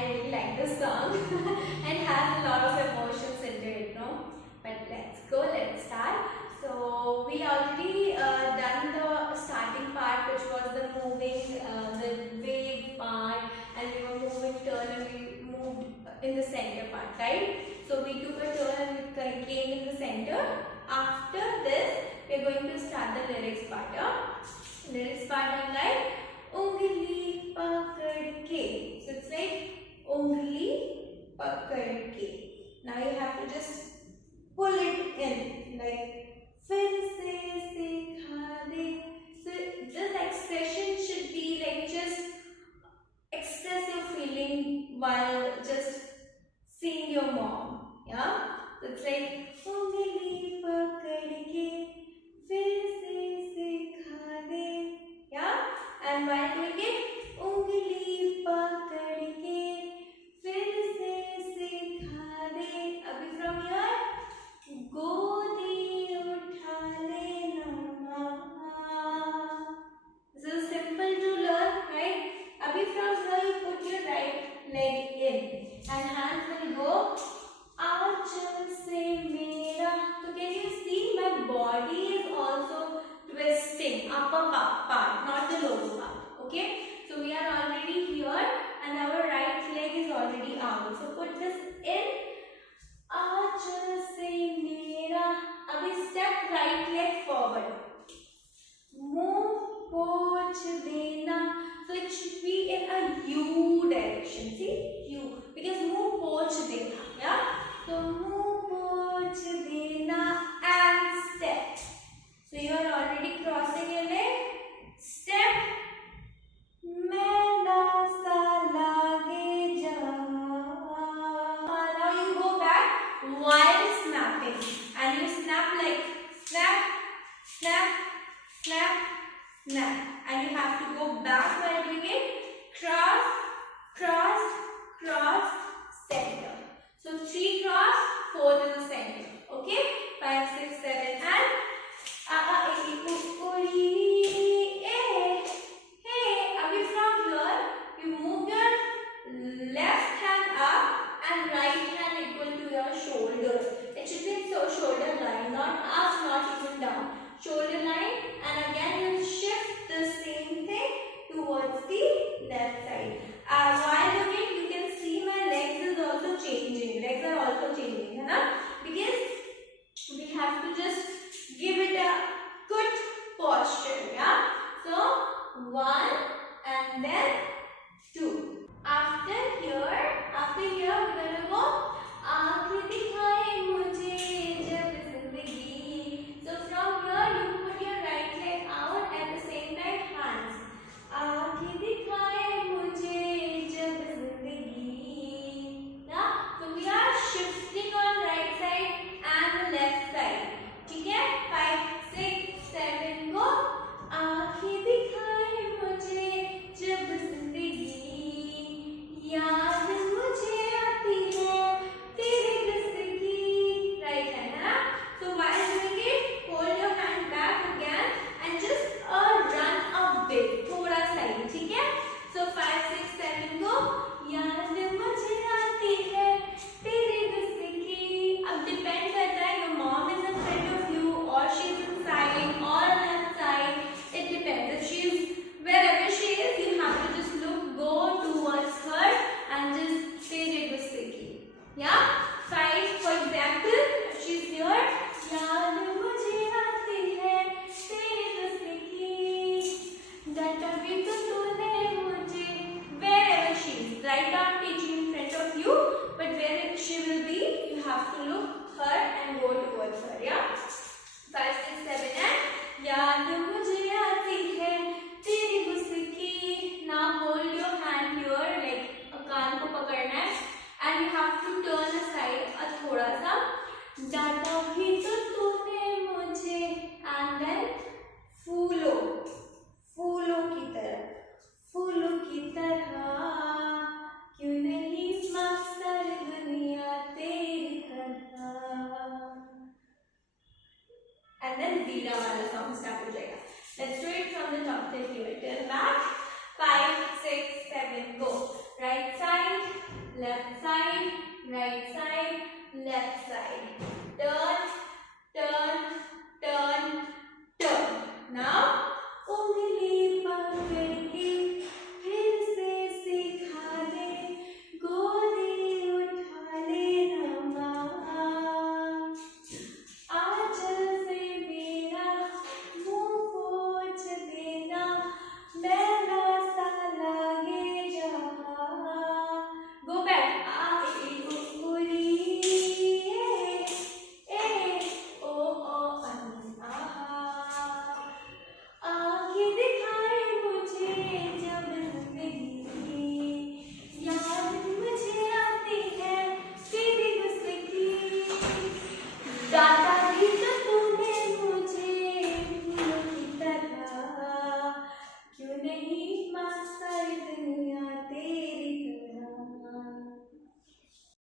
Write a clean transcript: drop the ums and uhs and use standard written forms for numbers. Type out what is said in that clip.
I really like this song and has a lot of emotions into it, no? But let's go, let's start. So we already done the starting part, which was the moving, the wave part, and we were moving turn and we moved in the center part, right? So we took a turn and we came in the center. After this, we are going to start the lyrics part. Lyrics part are like ungli pakad ke. So it's like ungli pakad ke. Now you have to just pull it in, like फिर से सिखा दे. So this expression should be like just express your feeling while just seeing your mom. Yeah, so it's like ungli pakad ke फिर से सिखा दे. Yeah, and while doing it, ungli pakad ke फिर से सिखा दे. अभी from here, गोदी उठा लेना माँ. This is simple to learn, right? अभी from here you put your right leg in and hands will go आंचल से मेरा. So can you see my body is also twisting, upper part, not the lower part. Okay, so we are already here and our right leg is already out. So put this in. आंचल से मेरा. अभी step right leg forward. मुंह पोंछ देना. So it should be in a U direction. See, U, because मुंह पोंछ देना. Yeah. So मुंह पोंछ देना and step. So you are already crossing your leg. Step. मैला सा लागे जहाँ. Now you go back while snapping, and you snap like snap, snap, snap, snap, and you have to go back while doing it. Cross, cross, cross, center. So 3 cross, 4 to the center. Okay, 5, 6, 7, and Abhi from here you move your left hand up and right hand equal to your shoulder. It should be so shoulder line, not up, not even down. Shoulder line, and again you shift the same thing towards the left side. While doing it, you can see my legs is also changing. Legs are also changing, है because we have to just give it a good posture. Yeah. So 1 and then 2. After here we're gonna go आँखें दिखाए मुझे जब जिंदगी. So from here you put your right leg out at the same time hands. आँखें दिखाए मुझे जब जिंदगी. Yeah. So we are shifting on right side and the left side. ठीक है? 5, 6, 7 go. आँखें दिखाए मुझे जब जिंदगी याद मुझे आती है तेरे किस्से की. Right hand, है ना? So while doing it, hold your hand back again and just run a bit. थोड़ा सा ही, ठीक है? So 5, 6, 7 go. याद मुझे आती है तेरे किस्से की. अब depend करता है your mom is in front of you or she is inside or on that side. It depends. If she is wherever she is, you have to just go towards her and just say it was sticky. Yeah. 5, for example, if she's here, याद मुझे आती है तेरी किस्से की. डांटा भी तो तूने मुझे. Wherever she is, right now I'm teaching in front of you, but wherever she will be, you have to look her and go towards her. Yeah. 5, 6, 7 and याद मुझे आती है तेरी गुस्से की. Now hold your hand here, like कान को पकड़ना है and you have to turn aside थोड़ा सा. डांटा भी तो तूने मुझे and then फूलों की तरह. फूलों की तरह क्यों नहीं मास्टर दुनिया तेरी तरह. And then वीरा वाला song start हो जाएगा. Let's do it from the top till here. Turn back. 5, 6, 7 go. right side, left side, right side, left side. Turn, turn, turn, turn. Now उंगली पकड़ के फिर से सिखा दे, गोदी उठा ले रमा, आंचल से मेरा मुंह पोंछ देना, मैला सा लागे जहाँ. Go back. आ ए उ उरी ए ओ आहा. आँखें दिखाए मुझे जब जिंदगी, याद मुझे आती है तेरी गुस्ताखी. डांटा भी तो तूने मुझे फूलों की तरह, क्यों नहीं